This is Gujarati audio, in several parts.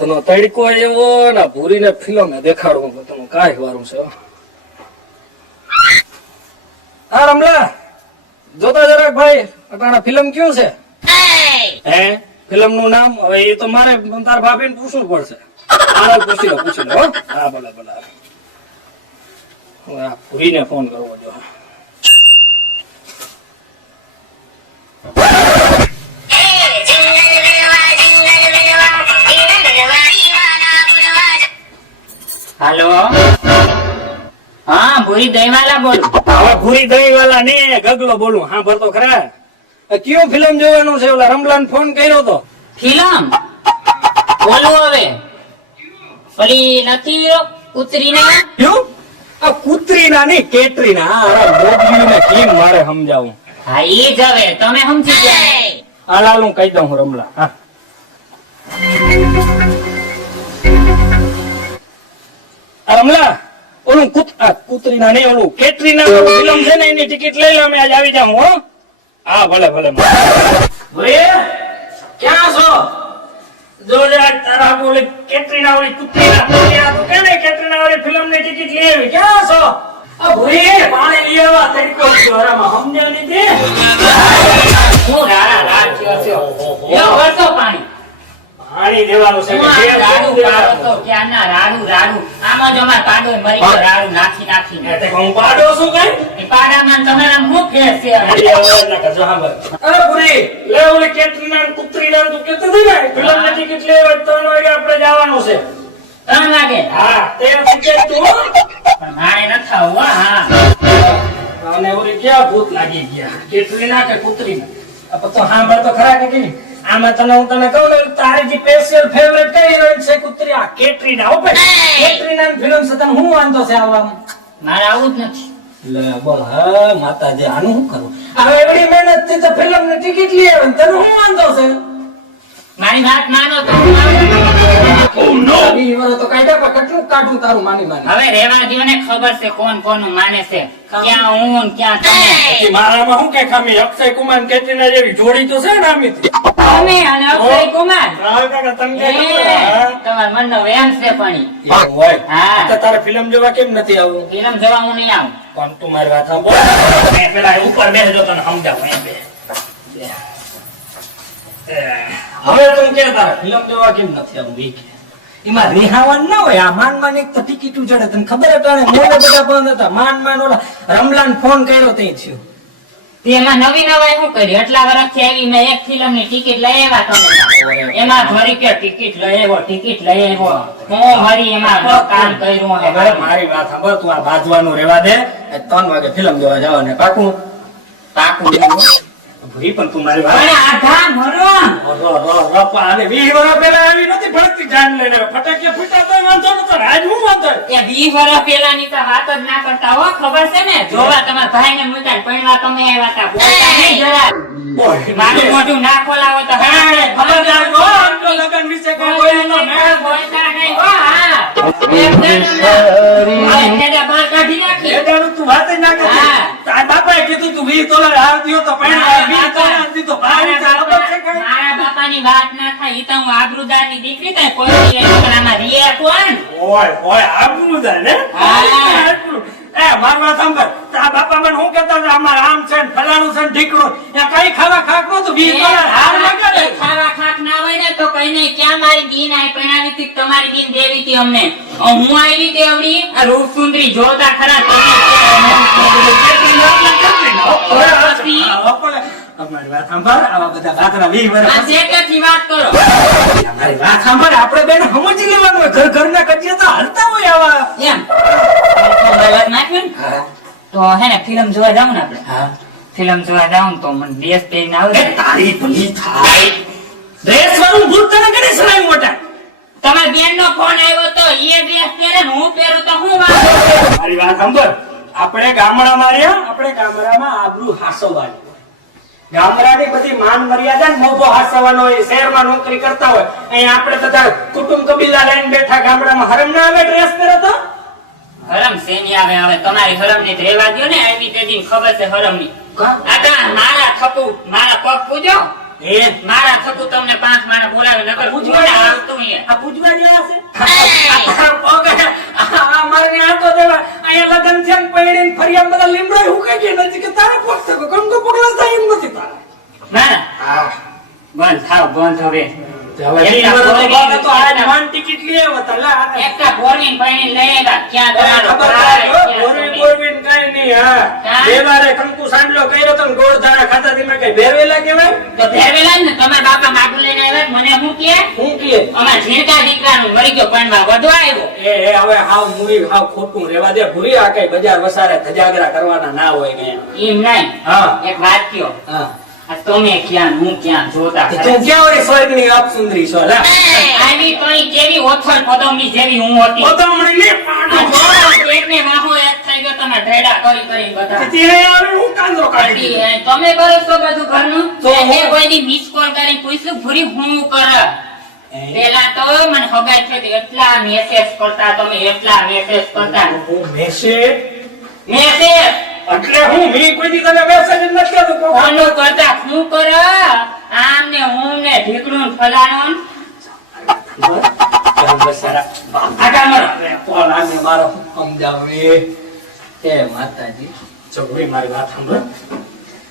બધાનો તડકો એવો ને ભૂરીને ફિલ્મ દેખાડવું બધાનું કાંઈ વારું છે. હા રમલા જોતા જરાક ભાઈ અટાણા ફિલ્મ કયું છે? હે ફિલ્મ નું નામ હવે એ તો મારે તાર ભાભીને પૂછવું પડશે. પૂછી લો હો. હા ભલે ભલે હવે આ ભૂરીને ફોન કરવો જો. हेलो हाँ भूरी दही वाला बोल હવે ભૂરી દહીં વાળા ને ગગલો બોલું. હા ભરતો ખરા કયો ફિલ્મ જોવાનું છે? ઓલા રમલાન ફોન કર્યો તો. फिल्म बोलो હવે પડી નથી ઉતરીના કયું? આ કૂતરીના નહીં કેટરીના. હા મોગલીને કેમ મારે સમજાવું? હા ઈ જ હવે તમે સમજી ગયા. આ લાલું કહી દઉં હું રમલા. હા આ રમલા ઓલું કૂતરીના નહીં ઓલું કેટરીના ફિલ્મ છે ને એની ટિકિટ લઈ લો. અમે આજ આવી જાઉં હો. હા ભલે ભલે ક્યાં છો? જોરદાર તારા ઓલી કેટરીના ઓલી કૂતરીના તો કે ને કેટરીના ઓલી ફિલ્મ ની ટિકિટ લઈ આવી. ક્યાં છો? આ ભૂરી પાણી લઈ આવવા તરીકો જોરામાં સમજ્યા નથી. હું રાડા રાડ થયો યો વરસો પાણી પાણી દેવાનું છે. રાડુ પાડો તો ક્યાંના રાડુ રાડુ આમાં જો માર પાડો મરી ગયો રાડુ નાખી નાખીને. તે હું પાડો છું કઈ? એ પાડામાં તમારા મુખ ફેર છે. અરે ભૂરી લે ઓલી કેટરીના કૂતરીના તું કેતો હતી ને ફિલ્મ ની ટિકિટ લેવા 3 વાગે આપણે જવાનું છે. 3 વાગે હા તે ટિકિટ તું પણ મારે ન થાવ હા. અને ઓલી ક્યાં ભૂત લાગી ગયા કેટરીના કે કૂતરીના? આ તો સાંભળ તો ખરા કે કેવી આમાં તને હું તને કહું ને તારી જે સ્પેશિયલ ફેવરેટ કઈ હિરોઈન છે કૂતરી? આ કેટરીના. હો ભાઈ કેટરીના ફિલ્મ છે તને હું વાંધો છે આવવામાં? મારે આવું જ નથી. લે બોલ હા માતાજી આનું શું કરું? હવે એવડી મહેનત થી તો ફિલ્મ ની ટિકિટ લઈ આવે તને શું વાંધો છે? મારી વાત માનો તો હું આવું. ઈ વરો તો કાઢ્યા પણ કેટલું કાઢું તારું માની માની. હવે રેવા દ્યો ને ખબર છે કોણ કોનું માને છે. ક્યાં હું ને ક્યાં તમે. પછી મારામાં શું કે ખામી? અક્ષય કુમાર ને કેટરીના જેવી જોડી તો છે ને આમિત. તમે અને અક્ષય કુમાર રાવ કાકા તમને એ, ખબર? હા. તમારા મનનો વેમ છે પણ ઈ. એવું હોય. હા. તો તારે ફિલ્મ જોવા કેમ નથી આવવું? ફિલ્મ જોવા હું નહીં આવું. પણ તું મારી વાત સાંભળ. મેં પેલા ઉપર બેસજો તને સમજાવું. એમ બે. હવે તું કે તારે ફિલ્મ જોવા કેમ નથી આવવું? ઈ કે. એમાં રિહાવાન ના હોય. આ માન એક તો ટિકિટ ઉજડે તને ખબર હતા ને મોડે બધા બંધ હતા. માન ઓલા રમલાન ફોન કર્યો તે થયું. તેમાં નવી નવાઈ શું કરી? એટલા વર્ષથી આવી મેં એક ફિલ્મ ની ટિકિટ લઈ આવ્યા તમે. એમાં ફરી કે ટિકિટ લઈ આવ્યો ટિકિટ લઈ આવ્યો. હું હરી એમાં કામ કર્યું હે. હવે મારી વાત સાંભળ. તું આ બાજવાનું રેવા દે. 3 વાગે ફિલ્મ જોવા જવાનું પાકું. પાકું ભૂરી પણ તું મારી વાત પણ આધા મરો. અને 20 વર્ષ પહેલા આવી નથી ફરકતી જાન લઈને ફટાકિયા ફૂટા તો વાંધો નતો. આજ હું વાંધો? એ 20 વર્ષ પહેલાની તો વાત જ ના કરતા હો. ખબર છે ને જોવા તમારા ભાઈને મૂક્યા પૈણા તમે આવ્યા હતા. બોલતા નહીં જરા. મારું મોઢું ના ખોલાવો તો હા ખબર રાખો. લગન વિશે કોઈ બોલ્યું ન મેં બોલતા નહીં હો. હા એને બહાર કાઢી નાખી. એડાનું તું વાત જ ના કરતી. હા. તારા બાપાએ કીધું તું 20 તોલા હાર દીધો તો પૈણા 20 તોલા દીધો. ભારી ખબર છે કઈ? મારા બાપાની વાત ના થાય. ઈ તો હું આબરૂદારની દીકરી થાય. કોઈ પણ આમાં રીએ કોણ? ઓય આબરૂ દે ને. હા. આબરૂ. એ માર વાત સાંભળ. તારા બાપા મને શું કહેતા હતા? આમાં આમ છે ને ફલાણું છે ને ઢીકણું. ત્યાં કઈ ખાવા ખાક નતું. 20 તોલા હાર લગાડે. ખાવા ખાક ના હોય ને તો કઈ નહીં. ક્યાં મારી દીન આઈ પરણાવી હતી? તમારી દીન દેવી હતી અમને. હું આવી તે અવળી આ રૂપ સુંદરી જોતા ખરા તમે. અમારી વાત સાંભળ. આવા બધા બાકરા 20 આ વર્ષ શેઠથી વાત કરો. અમારી વાત સાંભળ. આપણે બેન સમજી લેવાનું હોય. ઘરના કજિયા તો હાલતા હોય આવા. એમ વાત નાખ્યું ને તો હે ને ફિલ્મ જોવા જાવ ને આપણે. હા. ફિલ્મ જોવા જાવ ને તો મને ડ્રેસ પહેરીને આવે. એ તારી ભલી થાય. ડ્રેસ વાળું ભૂત તને કેને સલાઈ મોટા? તમારા બેન નો ફોન આવ્યો તો એ ડ્રેસ પહેરે ને હું પહેરું તો હું વાત. મારી વાત સાંભળ. આપણે ગામડામાં રહ્યા. આપણે ગામડામાં આબરૂ હાસવવાની હોય. ગામડાની બધી માન મર્યાદા ને મોભો હાસવાનો હોય. શહેરમાં નોકરી કરતા હોય. અહીંયા આપણે બધા કુટુંબ કબીલા લઈને બેઠા. ગામડામાં હરમ ના આવે ડ્રેસ પહેરો તો? હરમ શેની આવે? હવે તમારી હરમ ની રેવા દો ને. આવી તે દી ખબર છે હરમ ની. આટા મારા થકુ મારા પગ પૂજો. એ મારા થકુ તમને 5 માણસ બોલાવે નકર પૂછો ને આવતું એ. આ પૂજવા જેવા છે પગ આ મારે આ તો દેવા અહીંયા લગન છે ને પૈણીને ફરિયામ બધા લીમડો હુકાઈ ગયા નથી કે તારે પોક શકો કંકો પગલા થાય એમ નથી તારે ના ના બંધ થાવ બંધ હવે ટિકિટ લઈ આવ્યા તા લા એકતા બોરવીન પાણી લઈ આવ્યા ક્યાં તમારો ખબર ભાઈ, હોય, ક્યાં બોરવી તમે? બોરવીન કાંઈ નહીં, હા. હા? બે વારે કંકુ સાંડલો કર્યો તો ને ગોળ ધાણા ખાતા થી મેં કઈ ભેરવેલા કહેવાય? તો ફેરવેલા જ ને તમારા બાપા માટલું લઈને આવ્યા મને શું કહે હું કહે? અમારા ઝીણકા દીકરાનું મરી ગયો પણમાં વધવા આવ્યો એ હવે હાવ મુવી હાવ ખોટું રહેવા દે ભૂરી આ કઈ બજાર વસારે ધજાગરા કરવાના ના હોય ને એમ નહીં હા એક વાત કયો હા આ તમે ક્યાં હું ક્યાં જોતા તે તું ક્યાં ઓલી સ્વર્ગની અપસુંદરી છો લા આની કણી કેવી ઓથલ પદમની જેવી હું હતી પદમણી ને આ જો એકને વાહો એક થઈ ગયો તમે ઢેડા કરી કરીને બધા તે આવે હું કાંદરો કાઢી દીધો. તમે કરો છો બધું ઘરનું તો હું- એને કોઈની મિસ કોલ કરીને પૂછ્યું ભૂરી હું કરે પેલા તો મને હગાઈ થઈ હતી, એટલા મેસેજ કરતા તમે એટલા મેસેજ કરતા હું મેસેજ મેસેજ એટલે હું મી કોઈ દી તને મેસેજ જ નથી કરતો કોક. ફોન કરતા હું કરે આમ ને હું ને ઢીકણું ને ફલાણું બસારા આટા મરો પણ આને મારો સમજાવે એ માતાજી ચોરી મારી વાત સાંભળ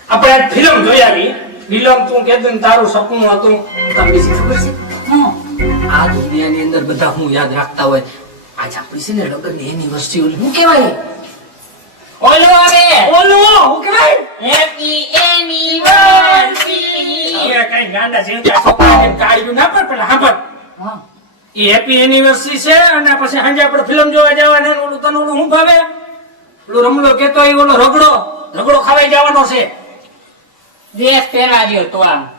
આપણે આજ ફિલ્મ જોઈ આવી ફિલ્મ તું કહેતો ને તારું સપનું હતું તમને શું ખબર છે આ દુનિયાની અંદર બધા હું યાદ રાખતા હોય આજ આપણી છે ને લગ્નની એનિવર્સરી ઓલી શું કહેવાય ઓલો આવે ઓલો શું કહેવાય હેપી એનિવર્સરી હવે કઈ ગાંડા જીવતા છોકરાને કાઢ્યું ના પડે પેલા સાંભળ એ હેપી એનિવર્સરી છે અને પછી સાંજે આપણે ફિલ્મ જોવા જવાના ને ઓલું તને ઓલું શું ભાવે ઓલો રમલો કેતો એ ઓલો રગડો ખાવાઈ જવાનો છે ડ્રેસ પહેરવા દ્યો તો આમ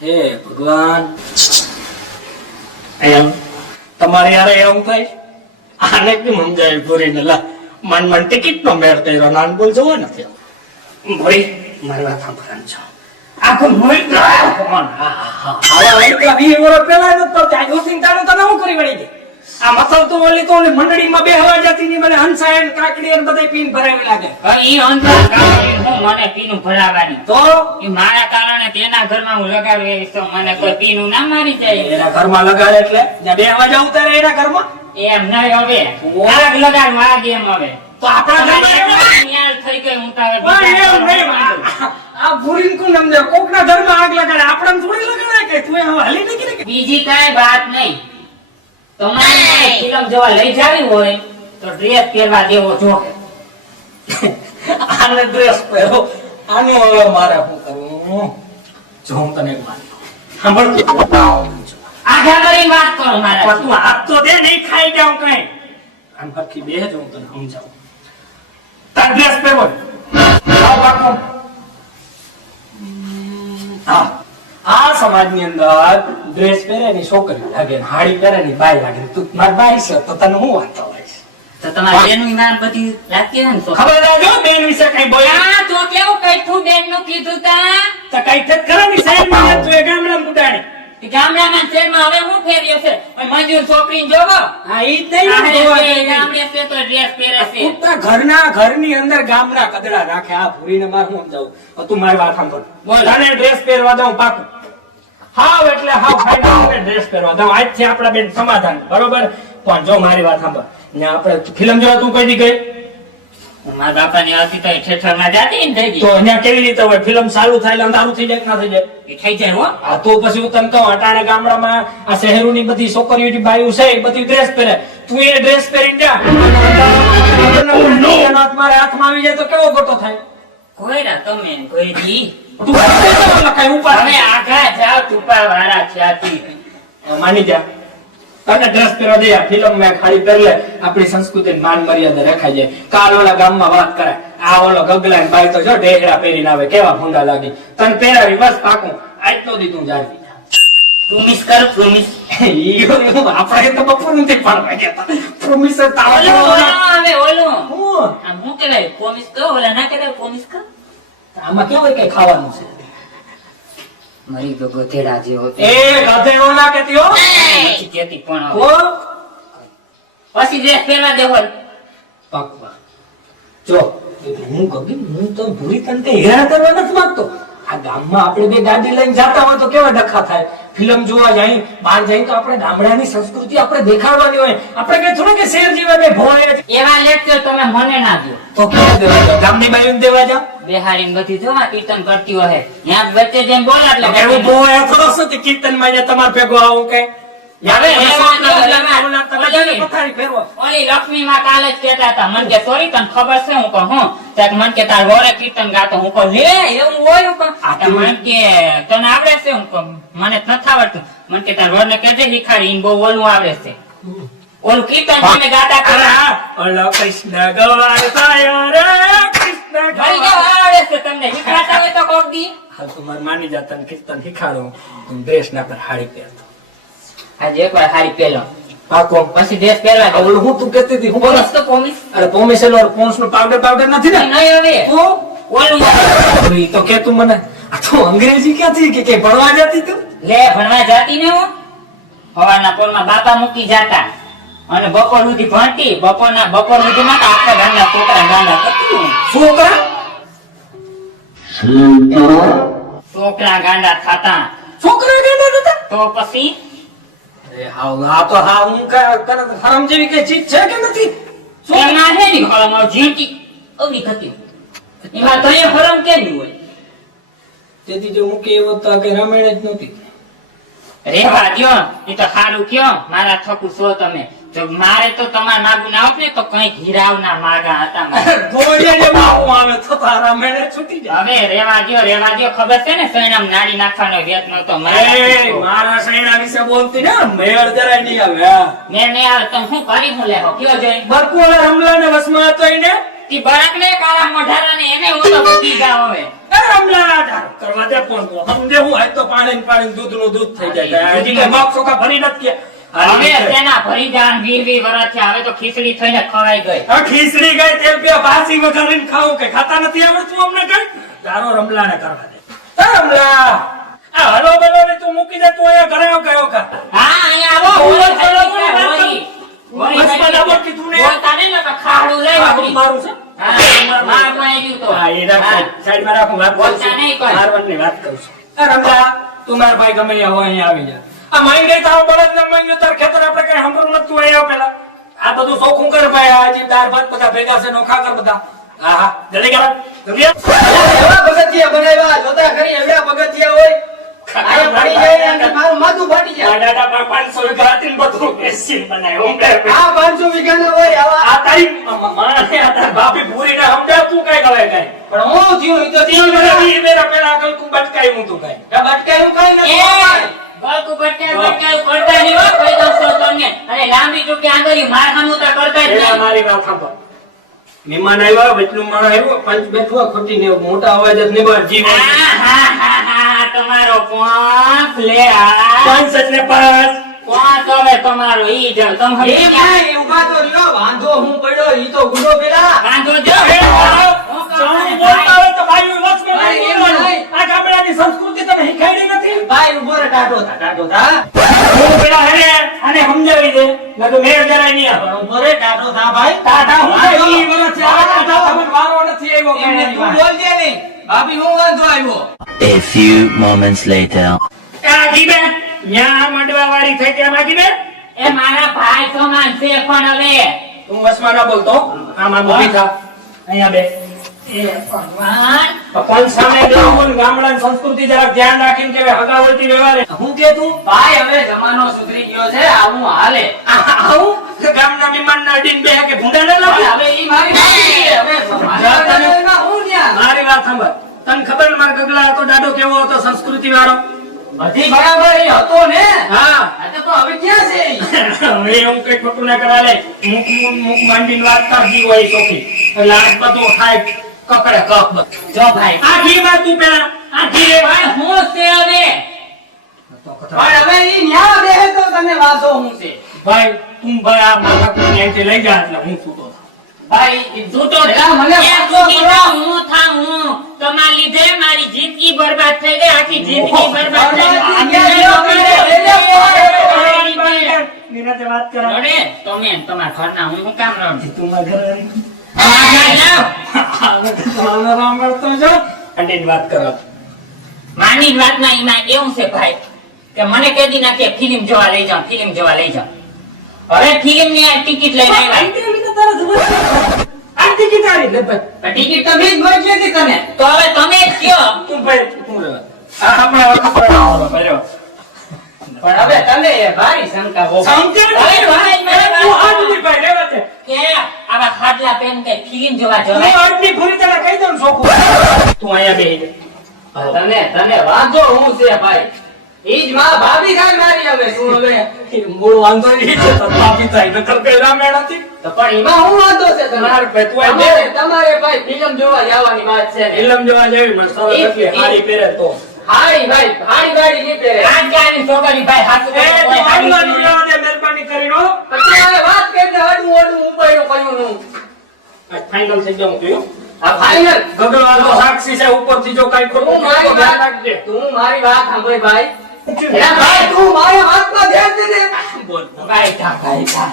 હે ભગવાન એમ તમારે યાર એવું થાય આને કેમ સમજાય ભૂરીને લા મન ટિકિટ નો મેળ કર્યો નાન બોલ જવો નથી ભૂરી મારી વાત સાંભળવાનું છે આખું મુલ્ક કોણ આવા એટલા 20 વર્ષ પહેલા નતો તો ત્યાં જોસિંગ તારો તને હું કરી વળી ગઈ આ મતલબ તો ઓલી તો ઓલી મંડળીમાં બે હવા જાતી ની મને હંસાયન કાકડી અને બધાય પીન ભરાવી લાગે ઈ અંતર કાઢી હું મને પીનું ભરાવાની તો ઈ મારા કારણે તેના ઘરમાં હું લગાડું એવી તો મને કોઈ પીનું ના મારી જાય એના ઘરમાં લગાડે એટલે ત્યાં બે હવા જાવ તારે એના ઘરમાં એમ નહીં હવે આગ લગાડું આગ એમ હવે તો આપણા ઘરમાં ન્યાલ થઈ ગઈ હું તારે પણ એમ નહીં આ ભૂરીન કોણ સમજે કોકના ઘરમાં આગ લગાડે આપણે થોડી લગાડે કે તું હવે હાલી નથી કે બીજી કાંઈ વાત નહીં તમારે ફિલ્મ જોવા લઈ જાવી હોય તો ડ્રેસ પહેરવા દેવો જોઈએ આને ડ્રેસ પહેરો આનું હવે મારે શું કરવું જો હું તને એક વાત કહું. સાંભળ આઘા કરીને વાત કરો મારા પણ તું હાથ તો દે નહીં ખાઈ જાઉં કઈ આમ હરખી બેહ જો હું તને સમજાવું તાર ડ્રેસ પહેરવો આવ બાપુ હા આ સમાજની અંદર ડ્રેસ પહેરે ની છોકરી લાગે ને હાડી પહેરે ની બાઈ લાગે તું મારી બાઈ છે તો તને હું વાંધો હોય છે તો તમારી બેનનું નામ બધી લાગતી હોય ને તો ખબર રાખજો બેન વિશે કઈ બોલ્યા આ તો કેવું કઈઠું બેનનું કીધું તા તો કઈ ઠેક કરે ની સાઈડ માં તું એ ગામડામાં કુટાણી એ ગામડામાં શહેરમાં હવે શું ફેર્યો છે ઓય મંજૂર છોકરીને જોવો હા ઈ જ નહીં આહે જોવા છે, જેવી. ગામડે છે તો ડ્રેસ પહેરે છે ઉત્તર ઘરની અંદર ગામના કદડા રાખે આ ભૂરીને માર હું સમજાવું તું મારી વાત સાંભળ બોલ. તને ડ્રેસ પહેરવા દઉં પાકું હાવ એટલે હાવ ફાઇનલ ડ્રેસ પહેરવા દઉં આજથી આપણા બેન સમાધાન બરોબર પણ જો મારી વાત સાંભળ ને આપણે ફિલ્મ જોવા તું કઈ દી ગઈ મારા બાપાની હતી તો થિયેટરમાં જાતી ને થઈ તો અહીંયા કેવી રીતે હોય ફિલ્મ ચાલુ થાય એટલે અંધારું થઈ જાય કે ના થઈ જાય ગઈ થઈ જાય હો આ તો પછી હું તને કહું અટાણે ગામડામાં આ શહેરોની બધી છોકરીઓ બાયું છે એ બધી ડ્રેસ પહેરે તું એ ડ્રેસ પહેરીને જા મારા હાથમાં આવી જાય તો કેવો ગોટો થાય કોઈ ના તમે કોઈ દી તું કઈ ઉપર તમે આઘા જાવ તુપા વાળા છ્યાથી માની જા તને ડ્રેસ પહેરવા દે આ ફિલ્મ મેં ખાલી પહેર લે આપણી સંસ્કૃતિ માન મર્યાદા રખાઈ જાય કાલ ઓલા ગામમાં વાત કરે આ ઓલો ગગલા ને બાઈ તો જો ઢેકડા પહેરીને આવે કેવા ભૂંડા લાગી તને પહેરાવી બસ પાકું આજ તો દી તું જાતી પ્રોમિસ કર પ્રોમિસ આપણે તો બપોર નથી પાડવા ગયા પ્રોમિસ હવે ઓલું હું આમ હું કહેવાય પ્રોમિસ કરો ઓલા ના કહેવાય પ્રોમિસ કર આમાં કેવું હોય કે ખાવાનું છે મરી ગયો ગધેડા જેવો એ ગધેડો ના કેતી હો નથી કહેતી પણ હવે. ઓ પછી ડ્રેસ પહેરવા દેવો પાકવા જો હું ગગી હું તો ભૂરી તને હેરા કરવા નથી માંગતો આ ગામમાં આપણે બે ગાડી લઈને જાતા હોય તો કેવા ડખા થાય ફિલ્મ જોવા જાય બહાર જઈને તો આપણે ગામડાની સંસ્કૃતિ આપણે દેખાડવાની હોય. આપણે કઈ થોડું કે શહેર જેવા બે ભોળા એવા લેક્ચર તમે મને ના દો. તો ક્યાં દેવા જાવ? ગામની બાયુને દેવા જાવ? બેહાડીને બધી જો આ કીર્તન કરતી હોય ત્યાં વચ્ચે જેમ બોલે એટલે એવું બહુ એ થોડો શું કે કીર્તનમાં જે તમાર ભેગો આવું કઈ હવે પથારી ફેરવો. ઓલી લક્ષ્મી માં કાલે જ કહેતા હતા મને કે સોરી તને ખબર છે હું કહું હું ત્યારે મને કે તાર વરે કીર્તન ગાતો હું કહું લે એવું હોય હું કહું મને કે તને આવડે છે હું કહું મને જ નથી આવડતું મને કે તાર વર ને કેજે શીખાડી ઈને બહુ ઓલું આવડે છે ઓલું કીર્તન તમે ગાતા હતા ઓલો કૃષ્ણ ગવારતાયો રે કૃષ્ણ ભાઈ જો આવડે છે તમને શીખવાડતા હોય તો કોક દી હાલ તું માર માની જા તને કીર્તન શીખાડું તું ડ્રેસ ના પર હાડી પહેરતો આજે એકવાર હારી પહેલો પાકો પછી ડ્રેસ પહેરવા દો ઓલું હું તું કહેતી હતી હું બોલો પોલીસ તો પોલીસ અરે પોમેસેલો પોન્સ નો પાવડર નથી ને નહીં હવે તો ઓલું ઈ તો કે તું મને આ તો અંગ્રેજી ક્યાંથી કે ભણવા જતી તું લે ભણવા જાતી ને હું સવારના પોરમાં બાપા મૂકી જાતા અને બપોર સુધી ભણતી બપોર સુધી માં આખા ગામના છોકરા ગાંડા કરતી હું. છોકરા ગાંડા થતા છોકરા ગાંડા હતા તો પછી અરે હા તો હા હું તને હરામ જેવી કઈ ચીજ છે કે નથી એમાં છે ને હળમ ઝીંટી અવળી થતી એમાં તો એ હરમ કેવી હોય તેથી જો મૂકી એવો તો કે રામાયણ જ નહોતી રેવા દ્યો એ તો સારું કયો મારા થકુ છો તમે જો મારે તો તમારે માગું ના હોત ને તો કઈ હીરાવ ના માગા હતા મારે. ગોળીએ માવું આવે તો તારા મેળે છૂટી જાય હવે રેવા દ્યો ખબર છે ને સૈનામ નાડી નાખવાનો વેત નતો એ મારા સૈણા વિશે બોલતી ને મેળ જરાય નહીં આવે હા. મેં નહીં આવે તમે શું કરી હું લેવો કયો જોઈ બરકુલા રમલાને વસમાં હતો એને તી બરાક ને કાળા મોઢારા ને એને હું તો ભૂકી જાવ હવે રમલા ધારો કરવા દે ફોન તો સમજે હું આજ તો પાણી દૂધનું દૂધ થઈ જાય હજી કઈ માપ ચોખા ભરી નથી ગયા હવે તેના ભરી જાન 20 વર્ષ થયા હવે તો ખીચડી થઈને ખવાઈ ગઈ આ ખીચડી ગઈ તેલ પીવા ભાસી વઘારીને ખાવું કે ખાતા નથી આવડતું અમને કઈ તારો રમલાને કરવા દે રમલા આ હલો બલો ને તું મૂકી દે તું અહીંયા ઘરે ગયો કા હા અહીંયા આવો ઓલો ઓલી ચલો થઈ ગઈ, ઓલી બસ થઈ બરાબર ગઈ. કીધું ને. બોલતા નહીં ને તો ખાડું લઈ આવડી. મારું છે હા, મારમાં આવી ગયું તો. હા એ રાખ હા. સાઈડમાં રાખું વાત કરું બોલતા છું નહીં કોઈ. મારવાની વાત કરું છું રમલા તું મારા ભાઈ ગમે ત્યાં હોય અહીંયા આવી જા આ માંગ ગઈ તારો બળદ ને માંગ તાર ખેતર આપણે કઈ સાંભળવું નતું અહીંયા પેલા આ બધું ચોખ્ખું કર ભાઈ આ જે દાળ ભાત બધા ભેગા છે નોખા કર બધા હા હા જલ્દી કર એવા પગથિયા બનાવ્યા જોતા ખરી એવડા પગથિયા હોય આ પડી જાય અને મારું માથું ફાટી જાય દાદા પર 500 વીઘા હતી ને બધું બેસીને બનાવ્યું આ 500 વીઘાના હોય આવા આ તારી માને આ તાર બાપી ભૂરી ને સમજાવ તું કઈ ગવે કઈ પણ હું થયું ઈ તો તીન થયું વર્ષ ઈ મેરા પેલા આગળ તું બટકાઈ હું તું કઈ બટકાયું કઈ નથી એ, ગળકું બટકાયું કરતા નહીં હો, કહી દઉં છું તમને. અને લાંબી ટૂંકી આંગળીઓ માર સામું તો કરતા જ એ નહીં. મારી વાત સાંભળ મહેમાન આવ્યા વચલું માણસ આવ્યો પંચ બેઠવા ખોટી ને મોટા અવાજ જ નિબાર જીવ હા, તમારો પાંચ લે આ. પાંચ એટલે પાંચ પાંચ હવે તમારો ઈ જ. તમે એ સમજી ગયા? ભાઈ ઉભા તો રહ્યો વાંધો હું પડ્યો ઈ તો ગુડો પેલા વાંધો જો. એ હું કહું ચાણી ને બોલતા ભાઈ. હોય તો ભાઈ વચમાં ભાઈ, નહીં એમ બોલવાનું. નહીં. આ ગામડાની સંસ્કૃતિ તમે શીખાડી નથી ભાઈ ઉભો રે ટાટો થા હું પેલા હેને આને સમજાવી દે નકર મેળ જરાય નહીં આવે પણ ઉભો રે ટાટો થા ભાઈ ટાટા હું વાંધો. કઈ વર્ષ છે આ ટાટા તમને વારો નથી આવ્યો એમને તું બોલજે નહીં ભાભી હું વાંધો આવ્યો A few moments later. આગીબેન ન્યા મંડવા વાળી થઈ ત્યાં આગીબેન એ મારા ભાઈ સમાન છે પણ હવે તું વસમાં ના બોલતો આમાં ઊભી થા અહીંયા બે એ ભગવાન પણ સામે બેહું ને ગામડાની સંસ્કૃતિ જરાક ધ્યાન રાખીને કે હગાવતી વ્યવહારે હું કે તું ભાઈ હવે જમાનો સુધરી ગયો છે આવું હાલે આવું ગામના મહેમાન ના અડીને બે કે ભૂંડા ના લાગે હવે ઈ મારી ભાભી છે. હવે મારા ઘરમાં હું ન્યા મારી વાત સાંભળ તને ખબર ને મારા ગગલા હતો દાડો કેવો હતો સંસ્કૃતિ વાળો બધી બરાબર એ હતો ને હા આ તો હવે ક્યાં છે ઈ? હવે હું કઈ ખોટું ના કરવા લે મુખ માંડીને વાત કરજી હોય સોખી એટલે આ બધું થાય કકડે કક બધું. જો ભાઈ આ ઘીમાં તું પેલા આ ઘી રે ભાઈ હું છે હવે પણ હવે ઈ ન્યા બેહે તો તને વાંધો હું છે ભાઈ તું ભાઈ આ માથા કુને અહીંથી લઈ જા એટલે હું છૂટો થાઉં. ભાઈ ઈ છૂટો પેલા મને એ વાંધો છૂટી પડો. તો હું થાઉં. તમારા લીધે મારી જિંદગી બરબાદ થઈ ગઈ આખી જિંદગી બરબાદ થઈ ગઈ. નિરાંતે વાત કરા. રડે તમે ને તમારા ઘરના હું શું કામ રડું? તું મારા ઘરે મારા લાવ. આવે તો તમારો રામ કરતો જો. અંડીની વાત કરો. માની વાતમાં એમાં એવું છે ભાઈ કે મને કેદી ના કે ફિલ્મ જોવા લઈ જાઓ ફિલ્મ જોવા લઈ જાઓ હવે ફિલ્મ ની ટિકિટ લઈને આવ્યા આ ટિકિટ આવી લે ભાઈ ટિકિટ તો મેં જ મોકલી હતી તને તો હવે તમે જ કયો તું ભાઈ તું રહેવા આ આપણે વખત ભાઈ પણ હવે તને એ ભારી શંકા બહુ. હવે ભાઈ મારે વાત તું આ નથી ભાઈ રહેવા દે કે આવા ખાટલા પેન કે ફિલ્મ જોવા તું જવાય આટલી પૂરી તને કહી દઉં ને છોકું તું અહીંયા બેહી જા તને વાંધો હું છે ભાઈ ઈ જ માં ભાભી થાય મારી હવે શું હવે મૂળ વાંધો નહીં છે તો ભાભી થાય નકર કઈ રામેણ હતી તો પણ એમાં હું વાંધો છે તમારે ભાઈ તું આ તમારે તમારે ભાઈ ફિલ્મ જોવા જવાની વાત છે ને. ફિલ્મ જોવા જેવી મને સવારે ઈ- એટલે હારી પહેરે તો હારી ભાઈ હારી વાડી નહીં પહેરે. આ ક્યાંની છોકરી ભાઈ હાથ એ તું આગલા જોડાને મહેરબાની કરીને હો. પછી હવે વાત કરીને હડું હડું ઉપાડ્યું કયું નું આ ફાઇનલ થઈ ગયું કયું આ ફાઇનલ ગગડવાનો સાક્ષી છે ઉપરથી જો કઈ ખોટું તું થાય તો મારી ધ્યાન વાત રાખજે તું મારી વાત સાંભળ ભાઈ એ ભાઈ તું મારી વાતમાં ધ્યાન દે ને. બોલ ભાઈ થા ભાઈ થા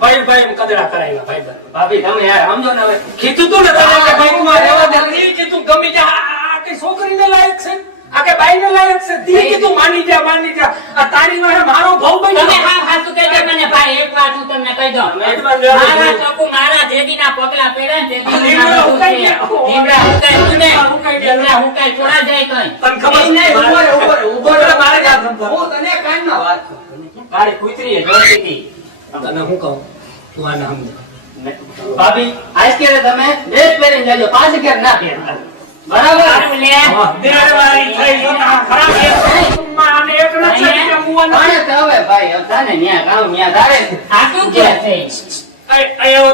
ભાઈ ભાઈ એમ કદડા કરાવ્યા ભાઈ ભાઈ ભાભી તમે યાર સમજો ને હવે કીધું તું ને તને કે ભાઈ તું આ રહેવા દે નહીં કીધું ગમી જા આ કઈ છોકરીને લાયક છે આ કે બાઈને લાયક છે તી કીધું માની જા આ તારી વાળે મારો ભાવ તમે બન્યો હા હાથું કહેજો મને ભાઈ એક વાત હું તમને કહી દઉં એટલા જ રહેવા મારા દે. ચોકુ મારા જેદીના પગલા પહેર્યા ને તેદીનું લીમડા નામ હુકાઈ છે. ગયા. લીમડા હુકાય તું ને. હુકાઈ ગયા. લીમડા હુકાય થોડા જાય કઈ તને ખબર નહીં, નહીં, ઉભો રહે, ઉભો રહે, ઉભો રહે. મારે યાદ નથી. હું તને કાનમાં વાત કરું. તારી કૂતરીએ જોતી હતી. તને હું કહું તું આને સમજ ભાભી આજ કે તમે ડ્રેસ પહેરીને જજો પાછી ઘેર ના પહેરતા બરાબર સારું લે. દેવાળી થઈ ગઈ આ ખરાબ છે માને એક નથી કે મુવાનો પણ તો હવે ભાઈ હવે તને ન્યા કામ ન્યા તારે આ શું કે છે આયો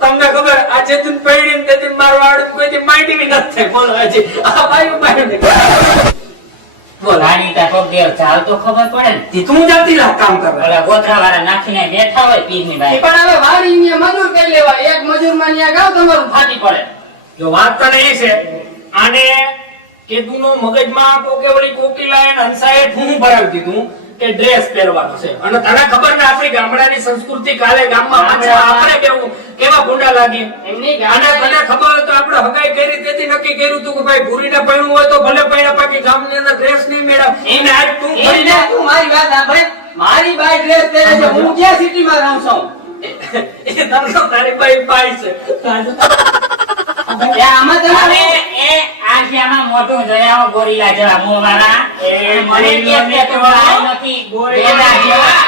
તમને ખબર આ જેતું પૈડીને તેથી મારું આડું કોઈ દી માંડી બી નથી થઈ બોલો હજી આ ભાઈ ભાઈ બોલ રાણી તા કોક દેવ ચાલ તો ખબર પડે ને તી તું જાતી લા કામ કરવા ઓલા ગોધરા વાળા નાખીને બેઠા હોય પીરની બાઈ પણ હવે વાડી ન્યા મજૂર કરી લેવા એક મજૂર માં ન્યા ગાવ તમારું ફાટી પડે જો વાત તને એ છે આને કેદુનો મગજમાં કોકેવળી કોકીલાએ ને હંસાએ ઠૂં ભરાવી દીધું કે ડ્રેસ પહેરવાનો છે અને તને ખબર ને આપણી ગામડાની સંસ્કૃતિ કાલે ગામમાં પાછા આપણે કેવું કેવા ગુંડા લાગી એમની અને તને ખબર હોય તો આપણે હગાઈ કરી તેથી નક્કી કર્યું હતું કે ભાઈ ભૂરીને પૈણું હોય તો ભલે પૈણા બાકી ગામની અંદર ડ્રેસ નહીં મેળવ એને આજ તું એને તું મારી વાત સાંભળ મારી બાઈ ડ્રેસ પહેરે છે હું ક્યાં સિટીમાં રહું છું એ તને તારી બાઈ બાઈ છે એ આમાં હવે તમે એ આશિયામાં મોટું જણાવો ગોરીલા જેવા મોંવાળા એ મને કે તો ભાઈ નથી ગોરીલા જેવા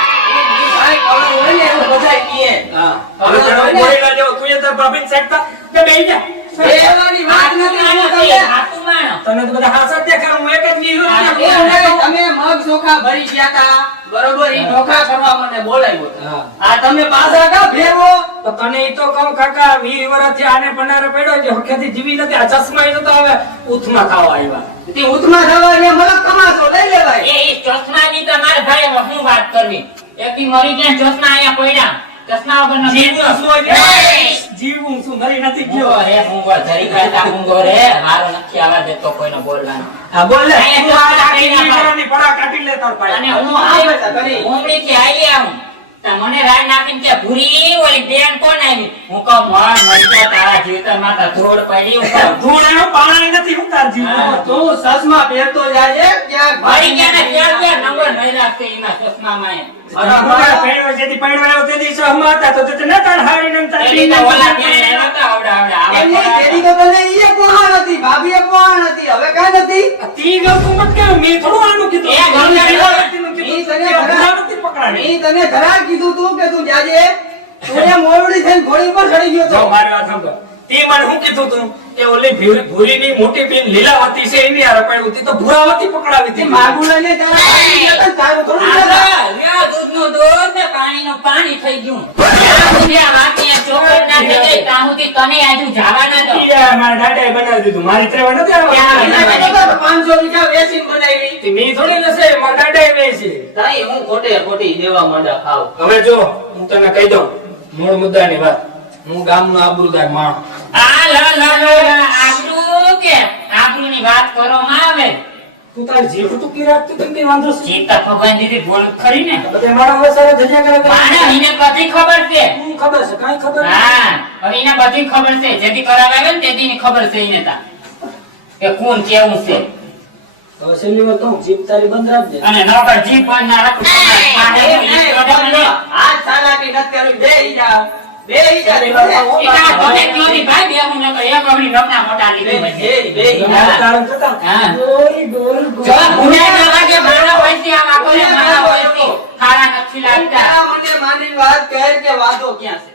ભાઈ કવર હોય ને એવું બધાય કહે હા હવે તને બોલેલા જેવો તું એ તાર ભાભીને સેટતા કે બેહી જા એવાની વાત નથી આમાં તમે હાથું માણો તને તો બધા હાસા જ દેખાય હું એક જ નીલો એ નહીં, તમે મગ ચોખા ભરી ગયા તા બરોબર ઈ ચોખા કરવા મને બોલાવ્યો હા. આ તમે પાછા કા ભેગો તો તને ઈ તો કહું કાકા 20 વર્ષથી આને પનારે પડ્યો છે હકેથી જીવી નથી આ ચશ્મા ઈ તો હવે ઉથમાં ખાવા આવ્યા તે ઉતમાં થવા ને મને તમાશો લઈ લેવાય એ ચશ્માની તો મારા ભાઈ હું વાત કરવી એકથી મરી ગયા ચશ્મા અહીંયા પડ્યા ચશ્મા વગર નથી જીવનું શું હોય છે? જીવવું શું મરી નથી ગયો રે મૂંગો ધરી ગયા મૂંગો રે મારો નથી આવા દેતો કોઈને બોલવાનો હા બોલ લે અહીંયા તું આ કાઢી નાખ. ટીવીની પડા કાઢી લે તાર પાસે અને હું આ બેટા કરી. ઉમરીથી આવી આવું તો મને રાય નાખીને કે ભૂરી ઓલી બેન કોણ આવી હું કહું મર મરી તારા જીવતર માતા ધોળ પડી હું કહું ધૂળેનો પાણી નથી હું તાર જીવનું તું સસમા પહેરતો જાય ક્યાંક મરી ગયા ને ક્યાં નંબર નહીં રાખતો એના ચશ્મામાં એ. અરે મારા પૈણો જેથી પૈણો આવ્યો તેથી સહમા હતા તો તે નતા હારી નમતા એની તો ઓલા બેન નહોતા આવડા આવડા આવા એમની થોડા તેડી તો તને ઈએ કોણ હતી ભાભીએ કોણ હતી હવે કાંઈ નથી તી ગમતું મત કે મેં થોડું આનું કીધું એ ગમે મેં એટલો વ્યક્તિનું કીધું. ઈ તને કે ઘણા- ભૂલા નથી પકડાવી. ઈ તને ઘણા કીધું તું કે તું જાજે તું એ મોરડી થઈને ઘોડી પર ચડી ગયો જો તો મારી વાત સાંભળો. તે મને શું કીધું તું કે ઓલી ભૂરીની મોટી બેન લીલાવતી છે એની હારે પડ્યું તી તો ભૂરાવતી પકડાવી તે હતી માગું લઈને તારા તારું થોડું ચાલે. આ લ્યા દૂધનું દૂધ ને પાણીનું પાણી થઈ ગયું ત્યાં સુધી આ વાતની આ ચોખવટ ના થઈ જાય, ત્યાં સુધી તને આજુ જાવા ના દો. ઈ આ મારા દાદાએ બનાવી દીધું મારી ત્રેવા નથી આવવાનું. એના કરતા તો 500 વીઘા વેચીને બનાવી તે મેં થોડી નસે મારા દાદાએ વેચી. તાઈ હું ખોટે ખોટી દેવા માંડા ખાવ હવે જો હું તને કહી દઉં મૂળ મુદ્દાની વાત હું ગામનો આબરૂદાર માણસ આ આબરૂ કે આબરૂની વાત કરવામાં આવે તું તારી જીભ ટૂંકી રાખતી તો કઈ વાંધો છે ચિંતા ભગવાન દીધી ભૂલ ખરી ને બધે મારા હવે સારા ધજા કરે માને એને બધી ખબર છે શું ખબર છે કાંઈ ખબર નથી. હા હવે એને બધી ખબર છે જેથી કરાવે ને તેદીની ખબર છે એને તા કે કોણ કેવું છે હવે છેલ્લી વાર કહું, જીભ તારી બંધ રાખજે. અને નકર જીભ બંધ ના રાખું આ ચાલાકી નથી કરવી. બેહી જા. બેહી જા. ઈ તારા કોને કયો ની ભાઈ બેહું નકર એક અવળી નમના મોટા લીધી હોય છે. બેહી મારું જા. કારણ થતા હા. Goal goal goal. જો ગુનેગાર લાગે મારા વયથી આમ આખો ને મારા વયથી ખારા નથી લાગતા મને માની વાત કહે કે વાદો ક્યાં છે?